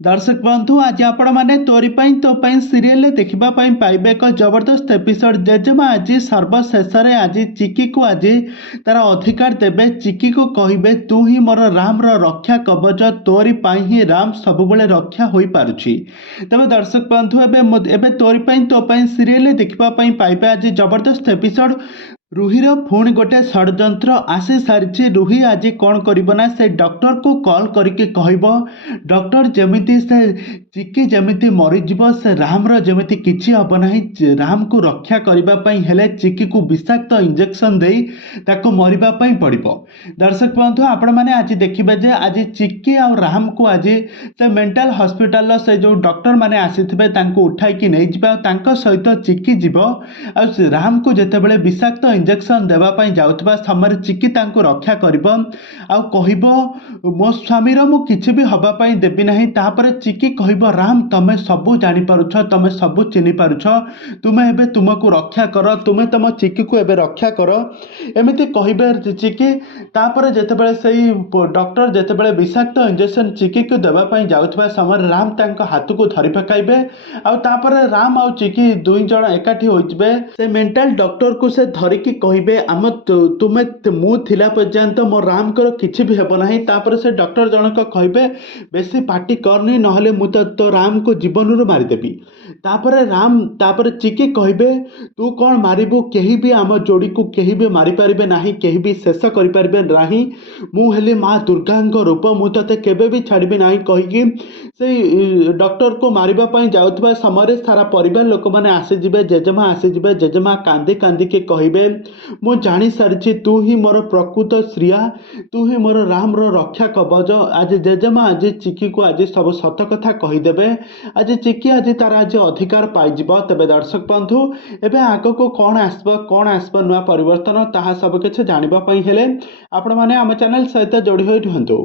दर्शक बंधु आज आपण मैंने तोरी तो सीरियल देखा पाइबे एक जबरदस्त एपिसोड। जेजेमा आज सर्वशेष आज चिकी को आज तार अधिकार देवे। चिकी को कहे तू ही मोर राम रक्षा कवच, तोरी ही राम सबुबले रक्षा हो पारुछि। तेज दर्शक बंधु एबे तोरी तो सीरियल देखा पाइबे आज जबरदस्त एपिसोड। रुहीर पुणी गोटे षड्यंत्र आसी सारी। रुही आज कौन करना से डॉक्टर को कॉल करके कहब डॉक्टर जमिति से चिकी जमिति मरीज से राम जमिति किछि हब नाही। राम को रक्षा करने हेले चिकी को विषाक्त इंजेक्शन दे ताको मरिबा पई पड़िबो। दर्शक बंधु आपण मैंने आज देखिबे जे आज चिकी और राम को आज से मेंटल हॉस्पिटल से जो डॉक्टर माने आसीथिबे तांको उठाई कि नहीं जिबा तांको सहित चिकी जीवो। आ राम को जेतेबेले विषाक्त इंजेक्शन देवाई जाउथबा समय चिकी तांको रक्षा करिबो आ कहिबो मो स्वामीर मु किछि भी हबा पई देबी नाही। तापर चिकी कहिबो राम तमे सबु जानि पारुछ, तमे सबु चिनि पारुछ, तुमे एबे तुमको रक्षा कर, तुमे तम चिकी को एबे रक्षा कर एमिति कहिबे चिकी। तापर जेतेबेले सेई डॉक्टर जेतेबेले विषाक्त इंजेक्शन चिकी को देवाई जाउथबा समय राम तांको हाथ को धरि पकाइबे आ तापर राम आ चिकी दुई जण एकाठी होइबे। से मेंटल डॉक्टर को से धरिकी कहिबे आम तुमे मु थिला पर्यंत मो राम कर किछि भी हेबो नाही। तापर से डॉक्टर जनक कहिबे बेसी पार्टी करनी नहले मु तो राम को जीवन रो मारी देबी। तापर चिकी कहिबे तू कौन मारिबू, केही भी आम जोड़ी को केही भी मारी पारिबे नाही, केही भी शेष करि पारिबे नाही। मु हेले माँ दुर्गांग रूप, मु तते केबे भी छाड़बी नाही कहिकी से डॉक्टर को मारिबा पई जाउथबा समय सारा परिवार लोक माने आसीजिबे। जेजेमा आसीजिबे। जेजेमा कांदी कांदी के कहिबे मु जानी सारिछि तू ही मोर प्रकृत श्रिया, तू ही मोर राम रक्षा कवच। आज जेजेमा आज चिकी को आज सब सत कथा कहीदेवे। आज चिकी आज तार आज अधिकार पाइजिब। तेबे दर्शक बंधु एबे आग को कौन आसब नुआ परिवर्तन ताहा सब किछि जानिबा पई हेले आपण माने आम चैनल सहित जोड़ी होई रुहंतु।